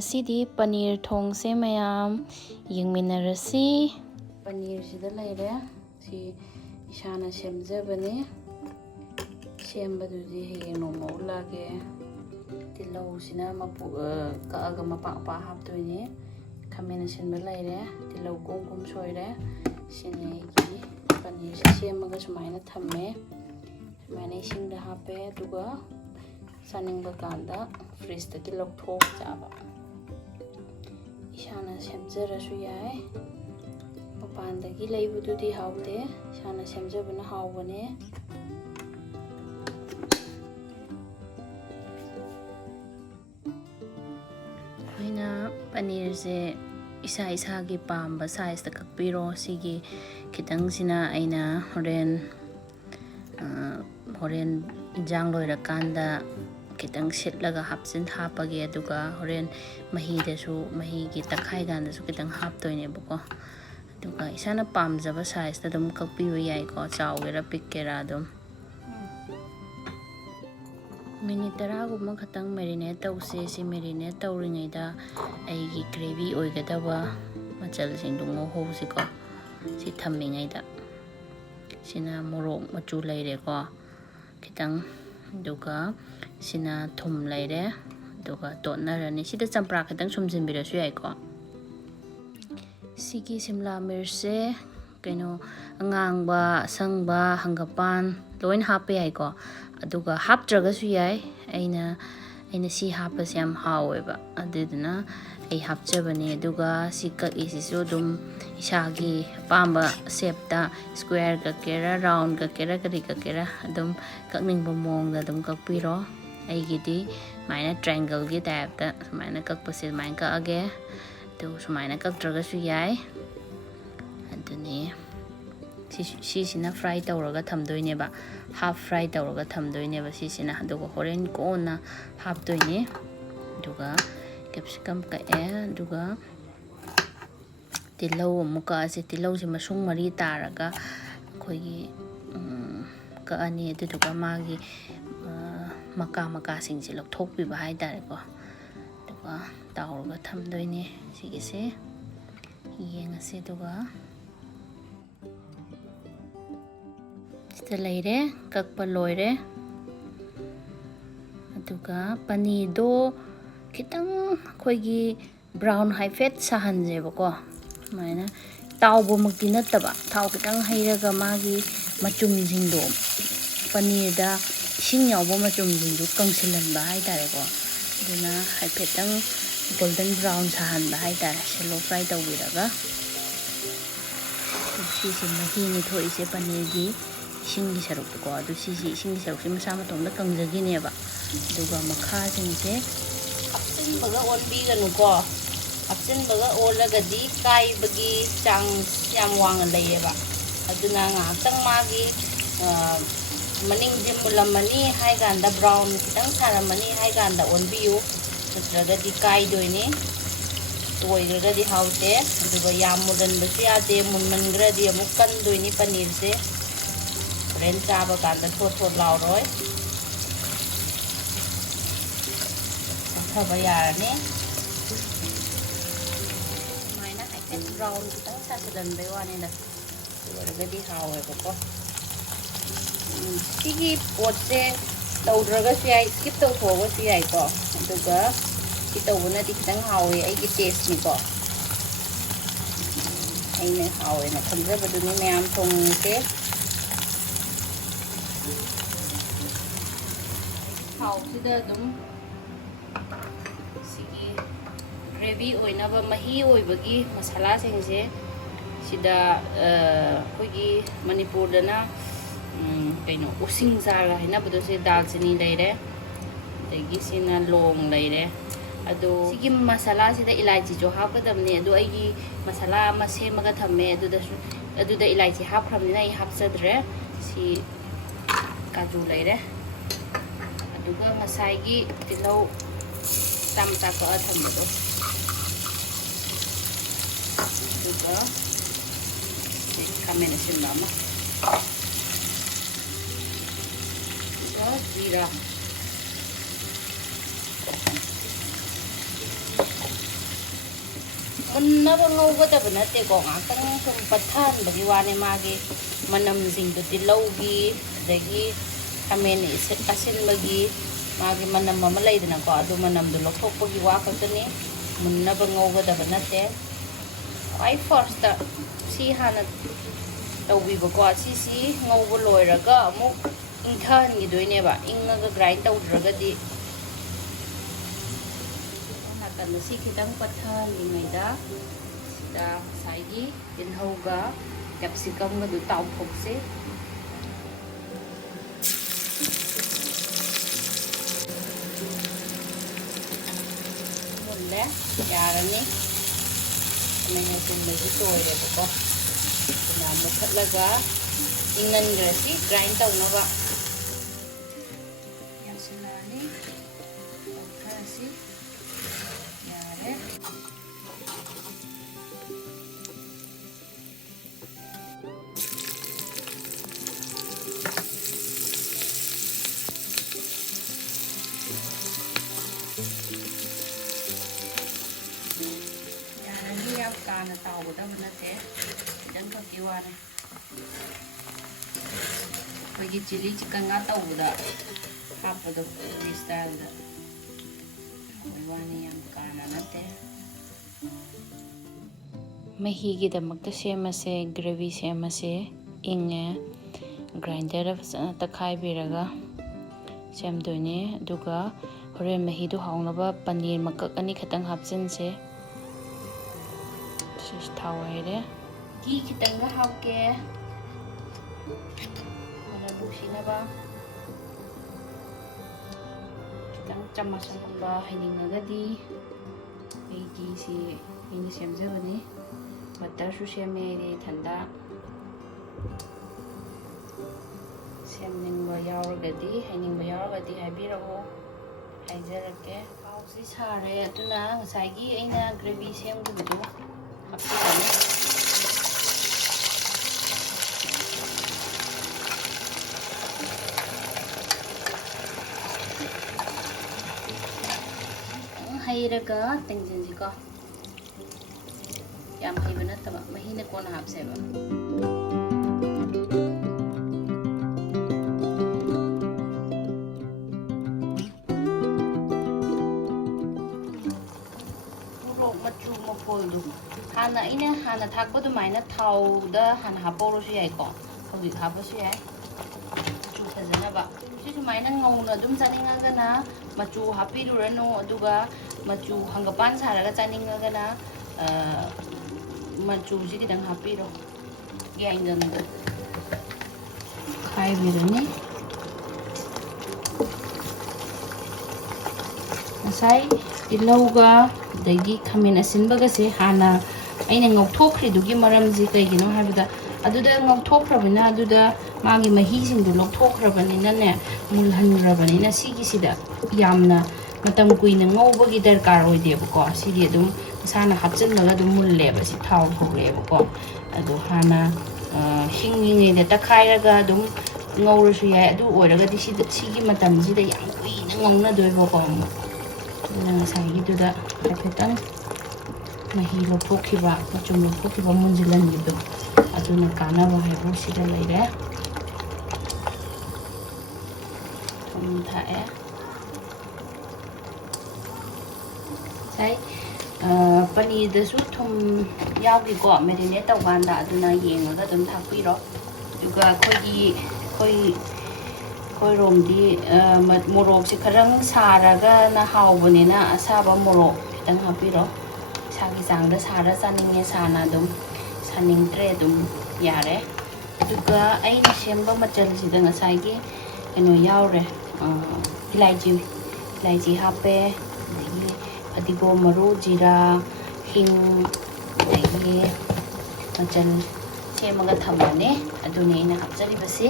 Ngasidi paneer thongse mayam yengminarasi. Paneer sida leire si isana semjabane sembadudi heyeng noma ulage tilau sina mapu kaaga mapa haptoine khamena sinba leire tilau kum soire sine gi paneer semaga sumaina thamme sumaina isingda hape aduga saningba kanda fridge dagi lawthok chaba isana semjarasu yai mapandagi leibududi haude isana semjabana haubane aina paneer se isa gi pamba size ta kakpiro sigi kitang sina aina horen jang loira kanda kitang sitlaga hapsin hapage aduga horen mahi gi takhai ganda su kitang haptoine buko aduga isana pamjaba size ta dum kakpiwa yai ko chawgera pikkera dum minute 10 guma khatang marinate tause si marinate tauringaida aigi gravy oigadaba machal singdu ngohousi ko si thammingaida sina morok machu leire ko kitang duga sina thum leire duga tonarani sida champra kitang sumjinbirasu yai ko sigi simla mirse kaino angangba sangba hangapan loin hape yai ko aduga haptragasu yai aina si hapase yam haweba aduduna ai hapchabani aduga si kak isisu dum isagi pamba shape ta square ka kera round ka kera kari ka kera adum kakning bomong da dum kakpiro aigidi maina triangle gi type ta sumaina kakpase main ka age to sumaina kaktragasu yai aduni si sina fry tawraga thamdoine ba half fry tawraga thamdoine ba si sina aduga horen kona hapdoine aduga capsicum ka aduga tilau muka ase tilau si masung mari taraga khoigi ka ani aduga magi maka singsi lokthokpi ba hai tare ko aduga tawraga thamdoine sigise yengase aduga leire kakpa loire aduga paneer do kitang khoigi brown haifet sahanjebako maina tawbo makti nattaba thaw kitang hairaga magi machum jingdo paneer da ising yawbo machum jingdo kangsilanba hai tare ko duna haifetang golden brown sahanba hai tare shallow fry tawbiraga sisi mahi ni thoise paneer gi isinggi saruk ko adu sisi isinggi saruk sima sama tongda kangjagine ba duga makha singse apsin baga onbi ganu ko apsin baga olagadi kai bagi chang yam wang leyeba aduna nga tang magi maning jimulamani hai ganda brown kitang saramani hai ganda onbiu natraga di kai doine toiraga di haute aduga yamudan basi ade munmangra di amuk kan doine paneer se ren chaba kanda thot lauroi thaba yarani maina haket brown kitang sasadan bewani da toiraga di hawe ko sigi potse tawdraga siyai skip taw thoga siyai ko aduga kitawuna di kitang hawe ai gi taste ni ko aina hawe na khamjaba duni mayam thongse sida dum sigi gravy oinaba mahi oibagi masala singse sida khoigi manipur dana kaino using zara hina bodo se dalchini leire degi sina long leire ado sigi masala sida ilaichi jo hapkadamne ado aigi masala ma semaga thamme aduda ilaichi hapkramni ai hapsadre si kaju leire aduga masaigi tilau tamta ko athamdo aduga kamena sinama zira ꯃꯨꯟꯅꯕ ꯉꯧꯒꯗꯕ ꯅꯠꯇꯦꯀꯣ ꯉꯥꯛꯇꯪ ꯁꯨꯝ ꯄꯠꯊꯍꯟꯕꯒꯤ ꯋꯥꯅꯦ ꯃꯥꯒꯤ ꯃꯅꯝꯁꯤꯡꯗꯣ ꯇꯤꯜꯍꯧꯒꯤ ꯑꯗꯒꯤ ꯈꯥꯃꯦꯟ ꯑꯁꯤꯟꯕꯒꯤ ꯃꯥꯒꯤ ꯃꯅꯝ ꯑꯃ ꯂꯩꯗꯅꯀꯣ ꯑꯗꯨ ꯃꯅꯝꯗꯣ ꯂꯧꯊꯣꯛꯄꯒꯤ ꯋꯥ ꯈꯛꯇꯅꯤ ꯃꯨꯟꯅꯕ ꯉꯧꯒꯗꯕ ꯅꯠꯇꯦ ꯈ꯭ꯋꯥꯏ ꯐꯥꯔꯁꯇ ꯁꯤ ꯍꯥꯟꯅ ꯇꯧꯕꯤꯕꯀꯣ ꯁꯤꯁꯤ ꯉꯧꯕ ꯂꯣꯏꯔꯒ ꯑꯃꯨꯛ ꯏꯪꯊꯍꯟꯈꯤꯗꯣꯏꯅꯦꯕ ꯏꯪꯉꯒ ꯒ꯭ꯔꯥꯏꯟ ꯇꯧꯗ꯭ꯔꯒꯗꯤ ꯅꯥꯀꯟꯗ ꯁꯤ ꯈꯤꯇꯪ ꯄꯠꯊꯍꯜꯂꯤꯉꯩꯗ ꯁꯤꯗ ꯉꯁꯥꯏꯒꯤ ꯇꯤꯜꯍꯧꯒ ꯀꯦꯞꯁꯤꯀꯝꯒꯗꯨ ꯇꯥꯎꯊꯣꯛꯁꯤ ꯃꯨꯜꯂꯦ ꯌꯥꯔꯅꯤ ꯈꯥꯃꯦꯟ ꯑꯁꯤꯟꯕꯁꯤ ꯇꯣꯏꯔꯦꯕꯀꯣ ꯑꯗꯨꯅ ꯃꯨꯊꯠꯂꯒ ꯏꯪꯍꯟꯈ꯭ꯔꯁꯤ ꯒ꯭ꯔꯥꯏꯟ ꯇꯧꯅꯕ ꯌꯥꯟꯁꯤꯜꯂꯛꯑꯅꯤ ꯇꯧꯊꯔꯁꯤ ꯌꯥꯔꯦ ꯌꯥꯔꯅꯤ ꯌꯥꯝ ꯀꯥꯅ ꯇꯥꯎꯒꯗꯕ ꯅꯠꯇꯦ ꯈꯤꯇꯪ ꯈꯛꯀꯤ ꯋꯥꯅꯤ ꯑꯩꯈꯣꯏꯒꯤ ꯆꯤꯂꯤ ꯆꯤꯛꯀꯟꯒ ꯇꯧꯕꯗ ꯍꯥꯞꯄꯗꯣ ꯑꯗꯨꯒꯤ ꯁ꯭ꯇꯥꯏꯜꯗ ꯋꯥꯅꯤ ꯌꯥꯝ ꯀꯥꯅ ꯅꯠꯇꯦ ꯃꯍꯤꯒꯤꯗꯃꯛꯇ ꯁꯦꯝꯃꯁꯦ ꯒ꯭ꯔꯦꯚꯤ ꯁꯦꯝꯃꯁꯦ ꯏꯪꯉꯦ ꯒ꯭ꯔꯥꯏꯟꯗꯔꯗ ꯐꯖꯅ ꯇꯛꯈꯥꯏꯕꯤꯔꯒ ꯁꯦꯝꯗꯣꯏꯅꯦ ꯑꯗꯨꯒ ꯍꯣꯔꯦꯟ ꯃꯍꯤꯗꯣ ꯍꯥꯎꯅꯕ ꯄꯅꯤꯔ ꯃꯀꯛ ꯑꯅꯤ ꯈꯛꯇꯪ ꯍꯥꯞꯆꯤꯟꯁꯦ ꯁꯤꯁꯨ ꯊꯥꯎ ꯍꯩꯔꯦ ꯘꯤ ꯈꯤꯇꯪꯒ ꯍꯥꯞꯀꯦ ꯃꯅꯝ ꯅꯨꯡꯁꯤꯅꯕ ꯈꯤꯇꯪ ꯆꯃꯁ ꯑꯃꯒꯨꯝꯕ ꯍꯩꯅꯤꯡꯉꯒꯗꯤ ꯑꯩ ꯘꯤꯁꯤ ꯑꯩꯅ ꯁꯦꯝꯖꯕꯅꯤ ꯕꯠꯇꯔꯁꯨ ꯁꯦꯝꯃꯦ ꯑꯩꯗꯤ ꯏꯊꯟꯗ ꯁꯦꯝꯅꯤꯡꯕ ꯌꯥꯎꯔꯒꯗꯤ ꯍꯩꯅꯤꯡꯕ ꯌꯥꯎꯔꯒꯗꯤ ꯍꯥꯏꯕꯤꯔꯛꯑꯣ ꯍꯥꯏꯖꯔꯛꯀꯦ ꯊꯥꯎꯁꯤ ꯁꯥꯔꯦ ꯑꯗꯨꯅ ꯉꯁꯥꯏꯒꯤ ꯑꯩꯅ ꯒ꯭ꯔꯦꯚꯤ ꯁꯦꯝꯈꯤꯕꯗꯨ ꯍꯥꯞꯆꯤꯜꯂꯅꯤ ꯍꯩꯔꯒ ꯇꯦꯡꯁꯤꯟꯁꯤꯀꯣ ꯌꯥꯝ ꯍꯩꯕ ꯅꯠꯇꯕ ꯃꯍꯤꯅ ꯀꯣꯟꯅ ꯍꯥꯞꯁꯦꯕ ꯃꯣꯔꯣꯛ ꯃꯆꯨ ꯃꯐꯣꯜꯗꯨ ꯑꯩꯅ ꯊꯥꯛꯄ ꯑꯗꯨꯃꯥꯏꯅ ꯊꯥꯎꯗ ꯍꯥꯟꯅ ꯍꯥꯞꯄꯧꯔꯁꯨ ꯌꯥꯏꯀꯣ ꯍꯧꯖꯤꯛ ꯍꯥꯞꯄꯁꯨ ꯌꯥꯏ ꯃꯆꯨ ꯐꯖꯅꯕ ꯁꯤ ꯁꯨꯃꯥꯏꯅ ꯉꯧꯅ ꯑꯗꯨꯝ ꯆꯥꯅꯤꯡꯉꯒꯅ ꯃꯆꯨ ꯍꯥꯞꯄꯤꯔꯨꯔꯅꯨ ꯑꯗꯨꯒ ꯃꯆꯨ ꯍꯪꯒꯄꯥꯟ ꯁꯥꯔꯒ ꯆꯥꯅꯤꯡꯉꯒꯅ ꯃꯆꯨꯁꯤ ꯈꯤꯇꯪ ꯍꯥꯞꯄꯤꯔꯣ ꯌꯥꯏꯉꯪꯗꯣ ꯈꯥꯏꯕꯤꯔꯅꯤ ꯉꯁꯥꯏ ꯇꯤꯜꯍꯧꯒ ꯑꯗꯒꯤ ꯈꯥꯃꯦꯟ ꯑꯁꯤꯟꯕꯒꯁꯦ ꯍꯥꯟꯅ ꯑꯩꯅ ꯉꯧꯊꯣꯛꯈ꯭ꯔꯤꯗꯨꯒꯤ ꯃꯔꯝꯁꯤ ꯀꯩꯒꯤꯅꯣ ꯍꯥꯏꯕꯗ ꯑꯗꯨꯗ ꯉꯧꯊꯣꯛꯈ꯭ꯔꯕꯅꯤꯅ ꯑꯗꯨꯗ ꯃꯥꯒꯤ ꯃꯍꯤꯁꯤꯡꯗꯣ ꯂꯧꯊꯣꯛꯈ꯭ꯔꯕꯅꯤꯅꯅꯦ ꯃꯨꯜꯍꯟꯈ꯭ꯔꯕꯅꯤꯅ ꯁꯤꯒꯤꯁꯤꯗ ꯌꯥꯝꯅ ꯃꯇꯝ ꯀꯨꯏꯅ ꯉꯧꯕꯒꯤ ꯗꯔꯀꯥꯔ ꯑꯣꯏꯗꯦꯕꯀꯣ ꯁꯤꯗꯤ ꯑꯗꯨꯝ ꯃꯁꯥꯅ ꯍꯥꯞꯆꯤꯟꯕꯒ ꯑꯗꯨꯝ ꯃꯨꯜꯂꯦꯕ ꯁꯤ ꯊꯥꯎ ꯊꯣꯛꯂꯛꯑꯦꯕꯀꯣ ꯑꯗꯣ ꯍꯥꯟꯅ ꯍꯤꯡꯉꯤꯉꯩꯗ ꯇꯛꯈꯥꯏꯔꯒ ꯑꯗꯨꯝ ꯉꯧꯔꯁꯨ ꯌꯥꯏ ꯑꯗꯨ ꯑꯣꯏꯔꯒꯗꯤ ꯁꯤꯒꯤ ꯃꯇꯝꯁꯤꯗ ꯌꯥꯝ ꯀꯨꯏꯅ ꯉꯧꯅꯗꯣꯏꯕꯀꯣ ꯑꯃꯨꯛ ꯑꯗꯨꯅ ꯉꯁꯥꯏꯒꯤꯗꯨꯗ ꯍꯥꯏꯐꯦꯠꯇꯪ ꯃꯍꯤ ꯂꯧꯊꯣꯛꯈꯤꯕ ꯃꯆꯨꯝ ꯂꯧꯊꯣꯛꯈꯤꯕ ꯃꯨꯟꯁꯤꯜꯍꯟꯈꯤꯕꯗꯣ ꯑꯗꯨꯅ ꯀꯥꯟꯅꯕ ꯍꯥꯏꯕꯨ ꯁꯤꯗ ꯂꯩꯔꯦ ꯊꯨꯝ ꯊꯥꯛꯑꯦ ꯉꯁꯥꯏ ꯄꯅꯤꯔꯗꯁꯨ ꯊꯨꯝ ꯌꯥꯎꯈꯤꯀꯣ ꯃꯦꯔꯤꯅꯦꯠ ꯇꯧꯀꯥꯟꯗ ꯑꯗꯨꯅ ꯌꯦꯡꯉꯒ ꯑꯗꯨꯝ ꯊꯥꯛꯄꯤꯔꯣ ꯑꯗꯨꯒ ꯑꯩꯈꯣꯏꯔꯣꯝꯗꯤ ꯃꯣꯔꯣꯛꯁꯦ ꯈꯔ ꯁꯥꯔꯒꯅ ꯍꯥꯎꯕꯅꯤꯅ ꯑꯁꯥꯕ ꯃꯣꯔꯣꯛ ꯈꯤꯇꯪ ꯍꯥꯞꯄꯤꯔꯣ ꯏꯁꯥꯒꯤ ꯆꯥꯡꯗ ꯁꯥꯔ ꯆꯥꯅꯤꯡꯉꯦ ꯁꯥꯅ ꯑꯗꯨꯝ ꯁꯥꯅꯤꯡꯗ꯭ꯔꯦ ꯑꯗꯨꯝ ꯌꯥꯔꯦ ꯑꯗꯨꯒ ꯑꯩꯅ ꯁꯦꯝꯕ ꯃꯆꯜꯁꯤꯗ ꯉꯁꯥꯏꯒꯤ ꯀꯩꯅꯣ ꯌꯥꯎꯔꯦ ꯏꯂꯥꯏꯆꯤ ꯍꯥꯞꯄꯦ ꯑꯗꯒꯤ ꯐꯗꯤꯒꯣꯝ ꯃꯔꯨ ꯖꯤꯔꯥ ꯍꯤꯡ ꯑꯗꯒꯤ ꯃꯆꯜ ꯁꯦꯝꯃꯒ ꯊꯝꯕꯅꯦ ꯑꯗꯨꯅꯤ ꯑꯩꯅ ꯍꯥꯞꯆꯔꯤꯕꯁꯤ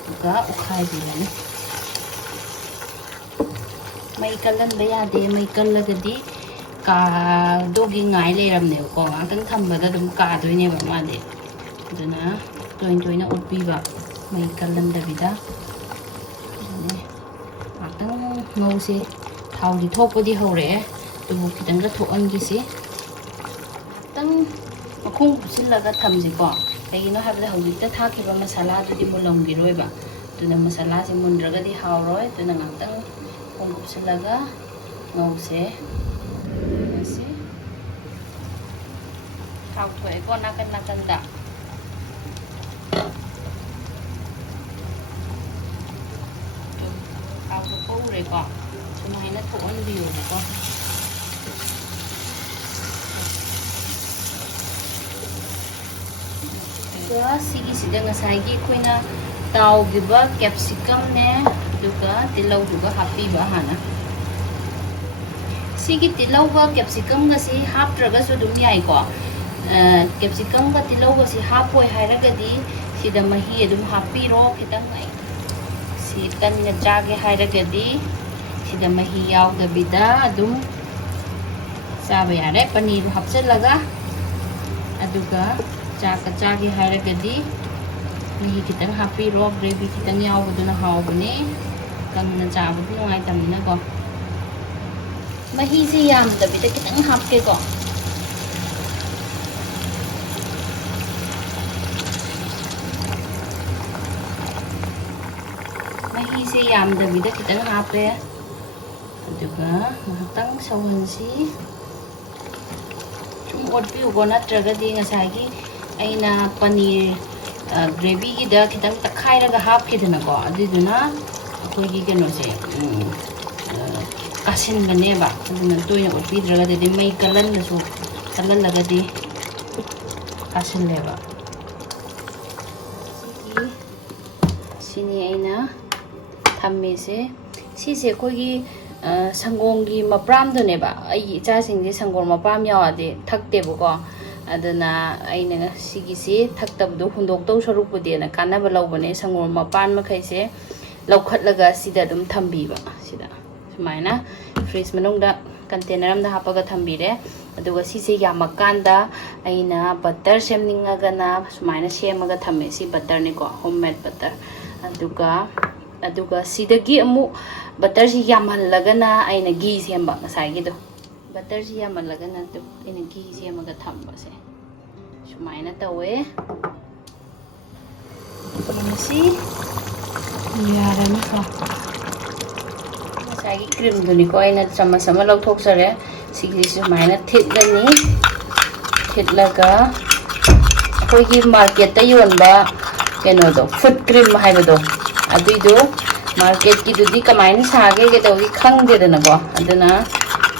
ꯑꯗꯨꯒ ꯎꯈꯥꯏꯕꯤꯔꯅꯤ ꯃꯩ ꯀꯜꯍꯟꯕ ꯌꯥꯗꯦ ꯃꯩ ꯀꯜꯂꯒꯗꯤ ꯀꯥꯗꯣꯒꯤ ꯉꯥꯏ ꯂꯩꯔꯝꯅꯦꯕꯀꯣ ꯉꯥꯛꯇꯪ ꯊꯝꯕꯗ ꯑꯗꯨꯝ ꯀꯥꯗꯣꯏꯅꯦꯕ ꯃꯥꯗꯤ ꯑꯗꯨꯅ ꯇꯣꯏꯅ ꯑꯣꯠꯄꯤꯕ ꯃꯩ ꯀꯜꯍꯟꯗꯕꯤꯗ ꯉꯥꯛꯇꯪ ꯉꯧꯁꯤ ꯊꯥꯎꯗꯤ ꯊꯣꯛꯄꯗꯤ ꯍꯧꯔꯛꯑꯦ ꯑꯗꯨꯕꯨ ꯈꯤꯇꯪꯒ ꯊꯣꯛꯍꯟꯈꯤꯁꯤ ngakhtang makhung pusillaga thamjiko kaigino habda hojikta thakiba masala dudi mulonggiroiba tuna masala se mundragadi hawroi tuna ngakhtang khung pusillaga ngause asi thau thoi ko nakan da thau ko ure ko sumaina thon biyo ko sigi sida ngasai koina taugiba capsicum ne duga tilau duga happy ba hana sigi tilau ga capsicum ga si haptraga su dum yai ko capsicum ga tilau ga si hapoi hairagadi sida mahi adum happy ro khitang ai si kan na jage hairagadi sida mahi yaw da bida adum sabe yare paneer hapchalaga aduga chaka chagi hairagadi mahi kitang happy ro gravy kitang yawduna hawbane kangna chabu nungai tamina ko mahi se yam da bida kitang hapke ko mahi se yam da bida kitang hape aduga mahtang sawansi chum odpi ugo natragadi ngasagi aina paneer gravy gi da kitang takhairaga hapkidana ko adiduna akoigi keno se kasin bane ba aduna toina odpidraga de mai kalan na so kalan lagadi kasin leba sini aina thamme se sise koigi sangongi mapram do ne ba ai cha sing ji sangor mapram yawade thakte bu ko aduna aina sigisi thaktabdu hundok tau saruk bude na kanaba lawbane sangor mapan makhai se lawkhatlaga sida dum thambiba sida sumaina fridge manungda container amda hapaga thambire aduga sise yamakanda aina butter semningaga na sumaina semaga thamme si butter ni ko homemade butter aduga sidagi amu butter si yamhallaga na aina ghee semba ngasai gi do butter si yamhallaga na tu aina ghee semaga thamba se sumaina tawe masi yarani ko ngasai gi cream duni ko aina chama sama lawthok sare sigi sumaina thidlani thidlaga koi gi market ta yonba keno do food cream haibado aduido market ki dudi kamain sage ge do gi khangde dana ko aduna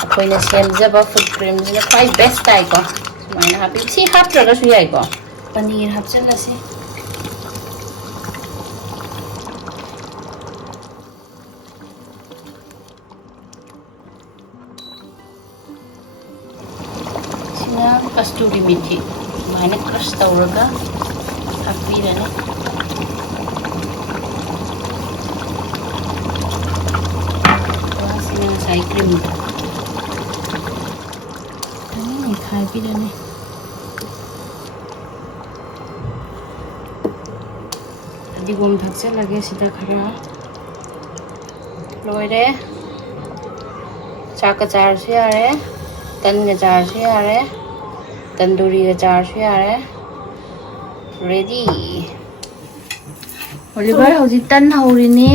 akoina semjaba food cream ni kai best tai ko sumaina happy si haptraga su yai ko paneer hapchalase sina kasturi methi sumaina crush tawraga hapirane sai cream ini khai pirane adigom thakse lage sida khara loire chaka char se yare tan ga char se yare tandoori ga char se yare ready Oliver hojik tan haurini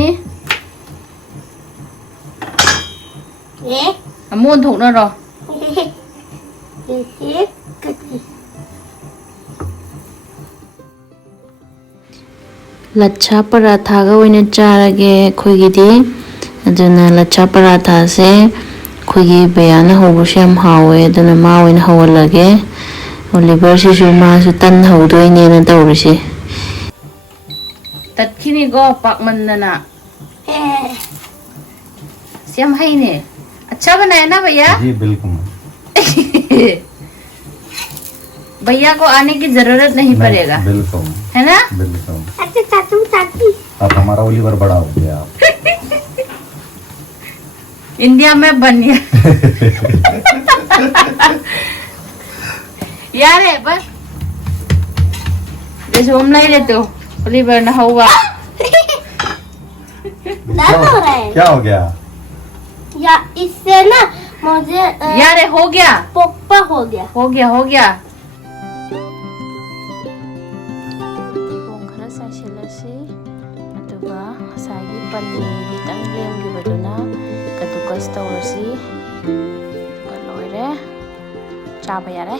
Amon thok na ro Lacha paratha ga oina charage khoigidi aduna lacha paratha se khoigi bayana hobush yam hawe aduna ma oina hawalage Oliver si su ma su tan hawdoine na tawrisi Tatkini go pakmannana Siam hai ne अच्छा बनाया ना भैया जी बिल्कुल भैया को आने की जरूरत नहीं पड़ेगा बिल्कुल है ना बिल्कुल अच्छा चाचू चाची अब हमारा ओलिवर बड़ा हो गया इंडिया में बन गया यार है बस जैसे हम नहीं लेते हो ओलिवर ना होगा क्या हो गया या इससे ना मुझे यार हो गया पोपा हो गया हो गया ꯑꯗꯨꯅ ꯀꯗꯨꯀꯁ ꯇꯧꯔꯁꯤ ꯑꯗꯨꯒ ꯂꯣꯏꯔꯦ ꯆꯥꯕ ꯌꯥꯔꯦ